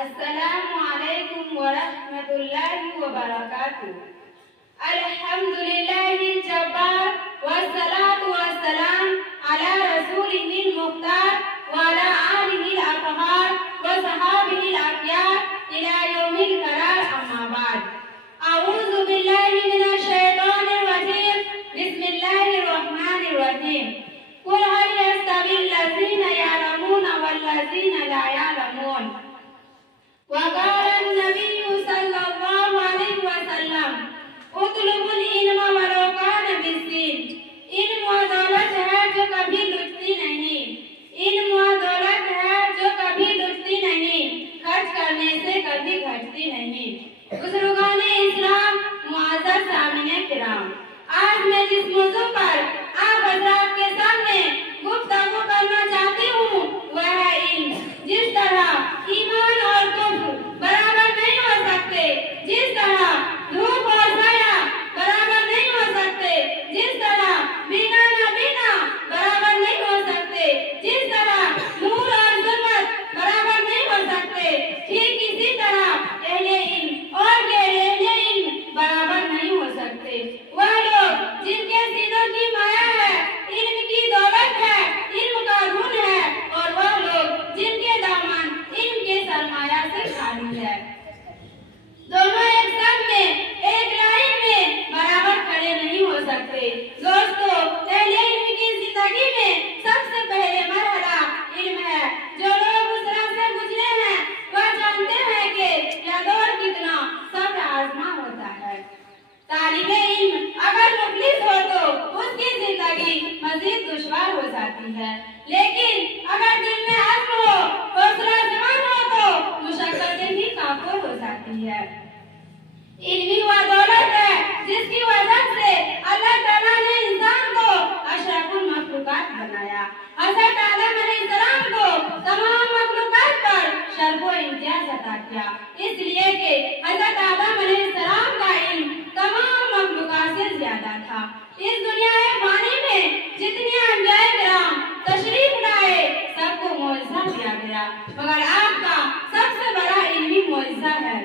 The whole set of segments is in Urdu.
السلام علیکم ورحمۃ اللہ وبرکاتہ۔ الحمد للہ الجبار والصلاة والسلام علی رسولہ المختار وعلی آلہ الاطہار وصحابہ الاخیار الی یوم القرار، اما بعد۔ اعوذ باللہ من الشیطان الرجیم، بسم اللہ الرحمن الرحیم۔ قل هل يستوي الذین یعلمون والذین لا یعلمون۔ وقال النبی صلی اللہ علیہ وسلم اطلبوا العلم ولو کان بالسین۔ علم و دولت ہے جو کبھی لٹتی نہیں، علم و دولت ہے جو کبھی لٹتی نہیں، خرچ کرنے سے کبھی گھٹتی نہیں۔ بزرگان اسلام، معزز سامعین کرام، آج میں جس موضوع پر آپ حضرات کے سامنے گفتگو کرنا چاہتی ہوں وہ ہے علم۔ جس طرح ایمان اور کفر برابر نہیں ہو سکتے، جس طرح دھوپ اور سایہ برابر نہیں ہو سکتے، جس طرح بینا نابینا برابر نہیں ہو سکتے، جس طرح نور اور ظلمت برابر نہیں ہو سکتے، ٹھیک اسی طرح اہل علم اور غیر اہل علم برابر نہیں ہو سکتے۔ وہ لوگ جن کے سینوں کی مایا ہے، علم کی دولت ہے، علم کا دھن ہے، اور وہ لوگ جن کے دامن علم کے سرمایہ سے خالی ہے، دونوں ایک ساتھ میں ایک لائن میں برابر کھڑے نہیں ہو سکتے۔ دوستو، اہل علم کی زندگی میں سب سے پہلے مرحلہ علم ہے۔ جو لوگ اس راہ سے گزرے ہیں وہ جانتے ہیں کہ یہ دور کتنا صبر آزما ہوتا ہے۔ طالب علم اگر مفلس ہو تو اس کی زندگی مزید دشوار ہو جاتی ہے، لیکن اگر دل میں عزم ہو، حوصلہ جوان ہو تو مشقتیں بھی کافر ہو جاتی ہے۔ علمی وہ دولت ہے جس کی وجہ سے اللہ تعالیٰ نے انسان کو اشرف المخلوقات بنایا۔ حضرت آدم علیہ السلام کو تمام مخلوقات پر شرف و امتیاز عطا کیا، اس لیے کہ حضرت آدم علیہ السلام کا علم تمام مخلوقات سے زیادہ تھا۔ اس دنیا فانی میں جتنی انبیاء کرام تشریف لائے سب کو معجزہ دیا گیا، مگر آپ کا سب سے بڑا علمی معجزہ ہے۔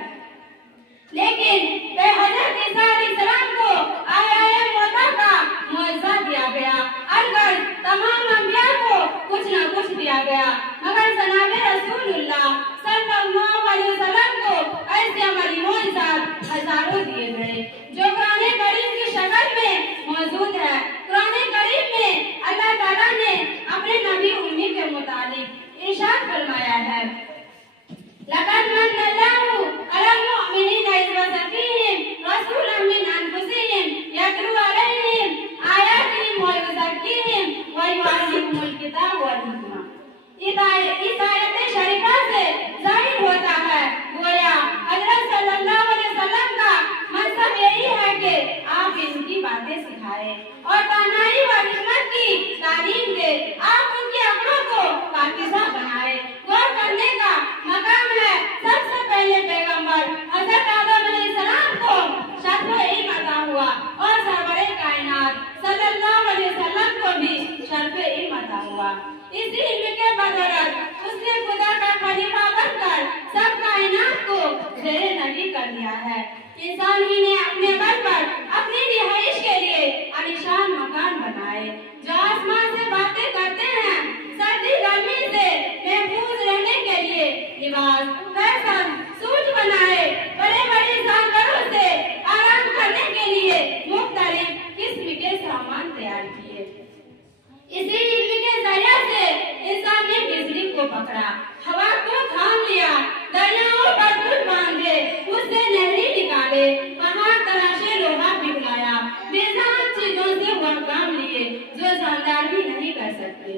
لیکن حضرت عیسیٰ علیہ السلام کو آیا موتا کا معجزہ دیا گیا، البتہ تمام انبیاء کو کچھ نہ کچھ دیا گیا، مگر جناب رسول اللہ صلی اللہ علیہ وسلم کو ایسے عملی معجزات ہزاروں دیے گئے جو قرآن کریم کی شکل میں موجود ہے۔ قرآن کریم میں اللہ تعالیٰ نے اپنے نبی امی کے متعلق ارشاد فرمایا ہے، لقد من اللہ علی المؤمنین اذ بعث فیہم رسولا من انفسہم یتلو علیہم آیاتہ ویزکیہم ویعلمہم الکتاب والحکمہ۔ اس آیت شریفہ سے ظاہر ہوتا ہے گویا حضرت صلی اللہ علیہ وسلم کا منصب یہی ہے کہ آپ ان کی باتیں سکھائیں اور دانائی و حکمت کی تعلیم دیں، آپ ان کی عقلوں کو پاکیزہ بنائیں۔ غور کرنے کا مقام ہے سب سے پہلے پیغمبر حضرت آدم علیہ السلام کو شرف و علم عطا ہوا، اور سرور کائنات صلی اللہ علیہ وسلم کو بھی شرف علم عطا ہوا۔ اس علم کے بدولت اس نے خدا کا خلیفہ بن کر سب کائنات کو زیر نگی کر دیا ہے۔ انسان ہی نے اپنے بل پر اپنی رہائش کے لیے عالیشان مکان بنائے جو آسمان سے باتیں کرتے ہیں، سردی گرمی سے محفوظ رہنے کے لیے لباس فیشن سوٹ بنائے، بڑے بڑے جانوروں سے آرام کرنے کے لیے مختلف قسم کے سامان تیار کیے۔ اسی علم کے ذریعے سے انسان نے بجلی کو پکڑا، ہوا کو تھام لیا، دریاؤں پر پل باندھے، اس سے نہریں نکالے، پہاڑ تراشے، لوہا پگھلایا، بےجان چیزوں سے وہ کام لیے جو جاندار بھی نہیں کر سکتے۔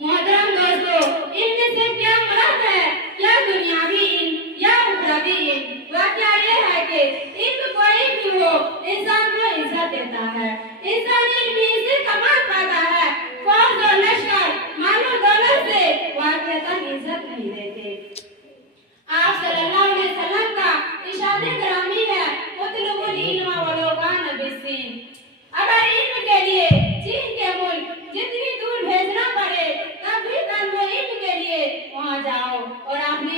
محترم دوستو، علم سے کیا مراد ہے؟ کیا دنیاوی علم یا اخروی علم؟ واقعہ یہ ہے کہ علم کوئی بھی ہو انسان کو عزت دیتا ہے۔ انسان علم سے کمال پاتا ہے، فوج اور لشکر مال و دولت سے واقعتاً عزت نہیں دیتے۔ آپ صلی اللہ علیہ وسلم کا ارشاد گرامی ہے، اطلبوا العلم ولو کان بالسین۔ اگر علم کے لیے چین کے ملک جتنی دور بھیجنا پڑے تب بھی تنو علم کے لیے وہاں جاؤ، اور آپ نے